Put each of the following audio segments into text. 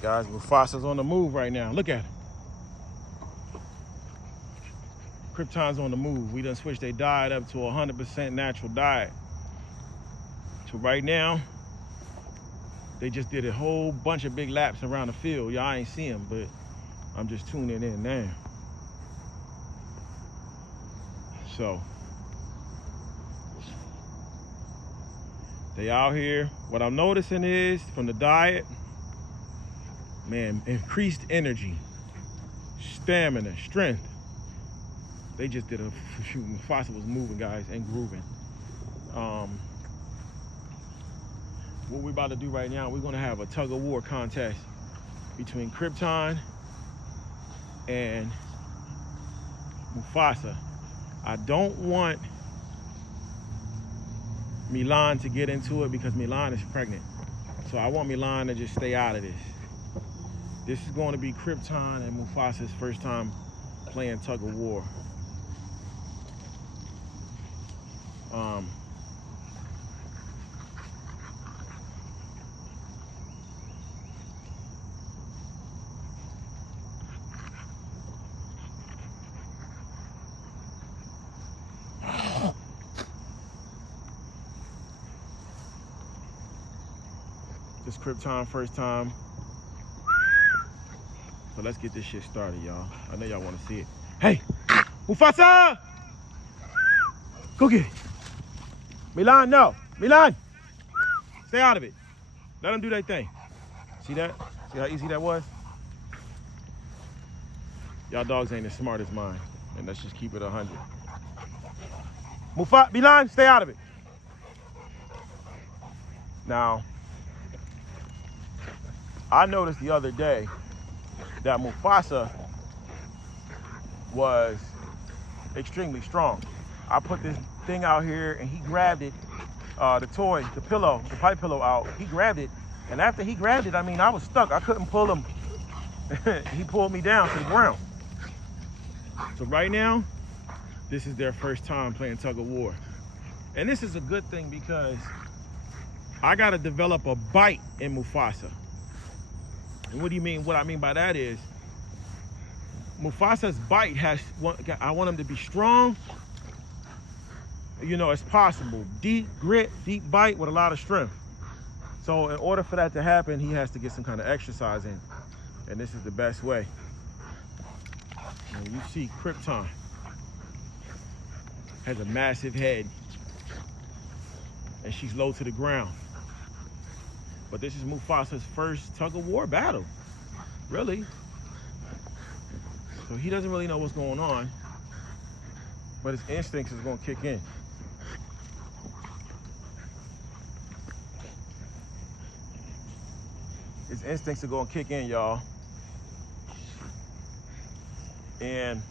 Guys, Mufasa's on the move right now. Look at it. Krypton's on the move. We done switched their diet up to 100% natural diet. So right now, they just did a whole bunch of big laps around the field. Y'all ain't see them, but I'm just tuning in now. So they out here. What I'm noticing is from the diet, man, increased energy, stamina, strength. They just did a shoot. Mufasa was moving, guys, and grooving. What we're about to do right now, we're gonna have a tug of war contest between Krypton and Mufasa. I don't want Milan to get into it because Milan is pregnant. So I want Milan to just stay out of this. This is going to be Krypton and Mufasa's first time playing tug of war. This Krypton first time. So let's get this shit started, y'all. I know y'all want to see it. Hey, Mufasa! Go get it. Milan, no. Milan! Stay out of it. Let them do their thing. See that? See how easy that was? Y'all dogs ain't as smart as mine. And let's just keep it 100. Milan, stay out of it. Now, I noticed the other day that Mufasa was extremely strong. I put this thing out here and he grabbed it, the toy, the pillow, the pipe pillow out. He grabbed it, and after he grabbed it, I mean, I was stuck. I couldn't pull him. He pulled me down to the ground. So right now, this is their first time playing tug of war. And this is a good thing because I gotta develop a bite in Mufasa. And what do you mean? What I mean by that is Mufasa's bite I want him to be strong, as possible. Deep grit, deep bite with a lot of strength. So in order for that to happen, he has to get some kind of exercise in. And this is the best way. And you see Krypton has a massive head and she's low to the ground. But this is Mufasa's first tug of war battle, really. So he doesn't really know what's going on, but his instincts is gonna kick in. His instincts are gonna kick in, y'all. And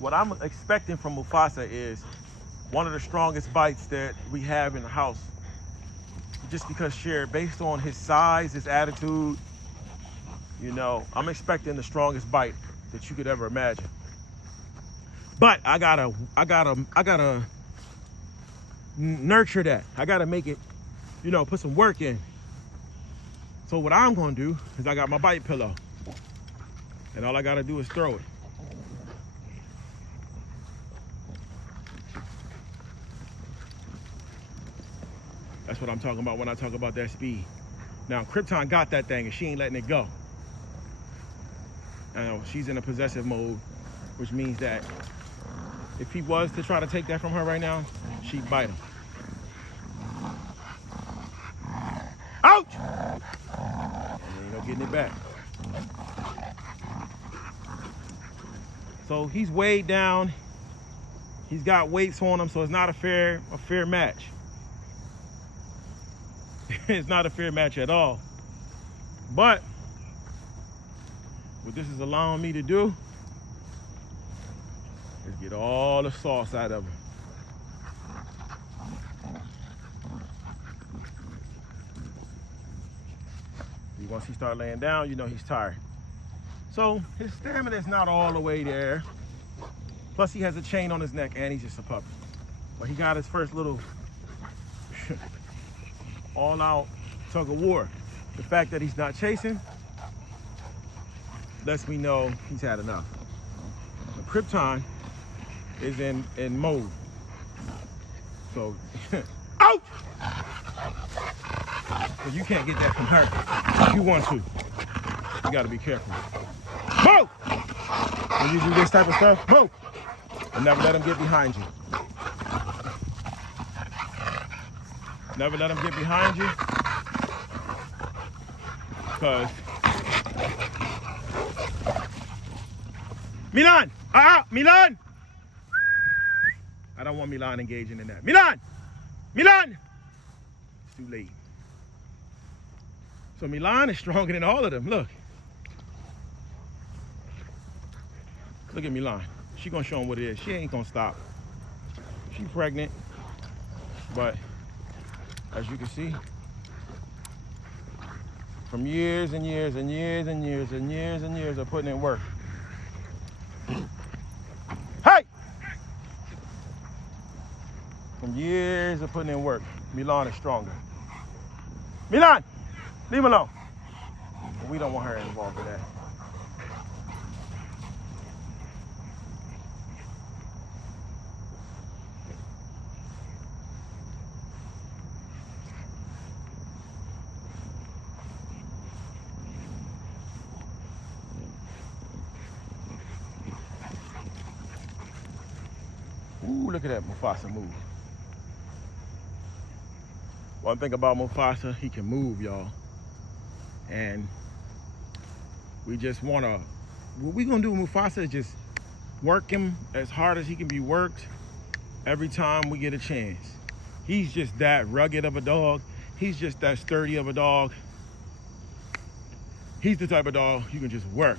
what I'm expecting from Mufasa is one of the strongest bites that we have in the house. Just because based on his size, his attitude, I'm expecting the strongest bite that you could ever imagine. But I gotta nurture that. I gotta make it, put some work in. So what I'm gonna do is I got my bite pillow, and all I gotta do is throw it. That's what I'm talking about when I talk about that speed. Now, Krypton got that thing and she ain't letting it go. She's in a possessive mode, which means that if he was to try to take that from her right now, she'd bite him. Ouch! And ain't no getting it back. So he's weighed down. He's got weights on him, so it's not a fair match. It's not a fair match at all. But what this is allowing me to do is get all the sauce out of him. Once he starts laying down, he's tired. So his stamina is not all the way there. Plus he has a chain on his neck and he's just a puppy. But he got his first little all-out tug of war. The fact that he's not chasing lets me know he's had enough. The Krypton is in mode. So, out! So you can't get that from her if you want to. You gotta be careful. Move! When you do this type of stuff, move! And never let him get behind you. Never let him get behind you. Because Milan! Milan! I don't want Milan engaging in that. Milan! Milan! It's too late. So Milan is stronger than all of them. Look. Look at Milan. She gonna show him what it is. She ain't gonna stop. She's pregnant. But as you can see, from years and years and years and years and years and years of putting in work. Hey! From years of putting in work, Milan is stronger. Milan! Leave him alone. But we don't want her involved with that. Ooh, look at that Mufasa move. One thing about Mufasa, he can move, y'all. And we just wanna, what we gonna do with Mufasa is just work him as hard as he can be worked every time we get a chance. He's just that rugged of a dog. He's just that sturdy of a dog. He's the type of dog you can just work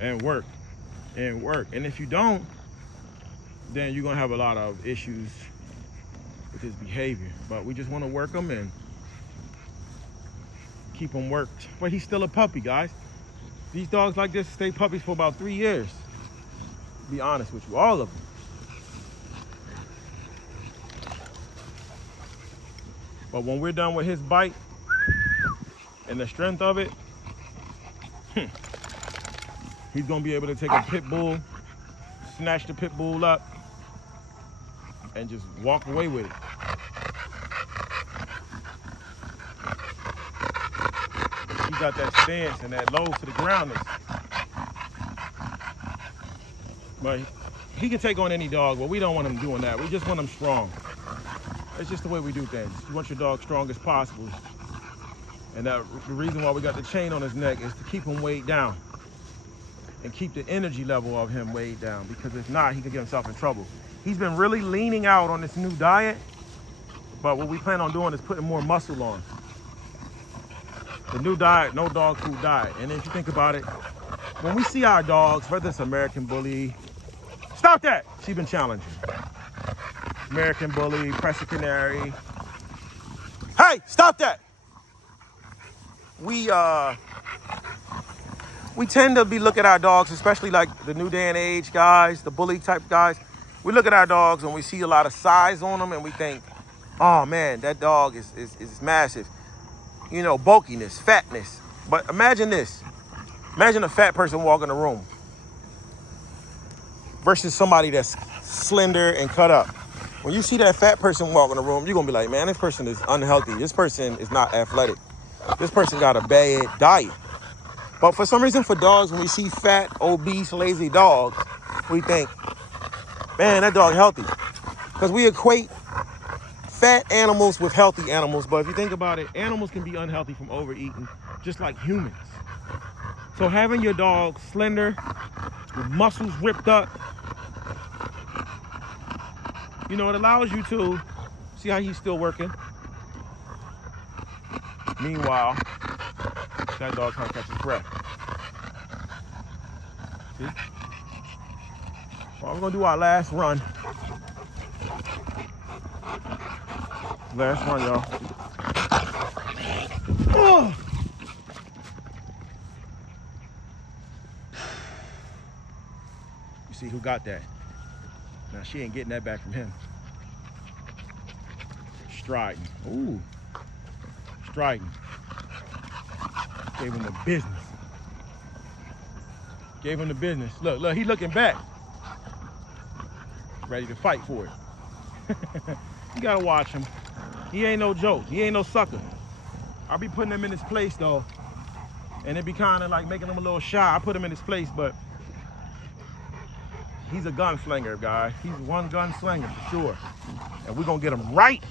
and work and work. And if you don't, then you're gonna have a lot of issues with his behavior. But we just wanna work him and keep him worked. But he's still a puppy, guys. These dogs like this stay puppies for about 3 years. To be honest with you, all of them. But when we're done with his bite and the strength of it, he's gonna be able to take a pit bull, snatch the pit bull up, and just walk away with it. He got that stance and that low to the groundness. But he can take on any dog, but we don't want him doing that. We just want him strong. It's just the way we do things. You want your dog strong as possible. And the reason why we got the chain on his neck is to keep him weighed down and keep the energy level of him weighed down, because if not, he could get himself in trouble. He's been really leaning out on this new diet, but what we plan on doing is putting more muscle on. The new diet, no dog food diet. And if you think about it, when we see our dogs, whether it's American Bully, stop that! She's been challenging. American Bully, Pressure Canary. Hey, stop that! We tend to be looking at our dogs, especially like the new day and age guys, the bully type guys. We look at our dogs and we see a lot of size on them and we think, oh man, that dog is massive. You know, bulkiness, fatness. But imagine this. Imagine a fat person walking the room versus somebody that's slender and cut up. When you see that fat person walking the room, you're gonna be like, man, this person is unhealthy. This person is not athletic. This person got a bad diet. But for some reason, for dogs, when we see fat, obese, lazy dogs, we think, man, that dog healthy. Because we equate fat animals with healthy animals. But if you think about it, animals can be unhealthy from overeating, just like humans. So having your dog slender, with muscles ripped up, you know, it allows you to see how he's still working. Meanwhile, that dog trying to catch his breath. See? Well, we're gonna do our last run. Last run, y'all. Oh! You see who got that? Now she ain't getting that back from him. Striding. Ooh. Striding. Gave him the business. Gave him the business. Look, look, he looking back. Ready to fight for it. You gotta watch him. He ain't no joke. He ain't no sucker. I'll be putting him in his place though. And it be kind of like making him a little shy. I put him in his place, but he's a gunslinger, guys. He's one gunslinger for sure. And we're gonna get him right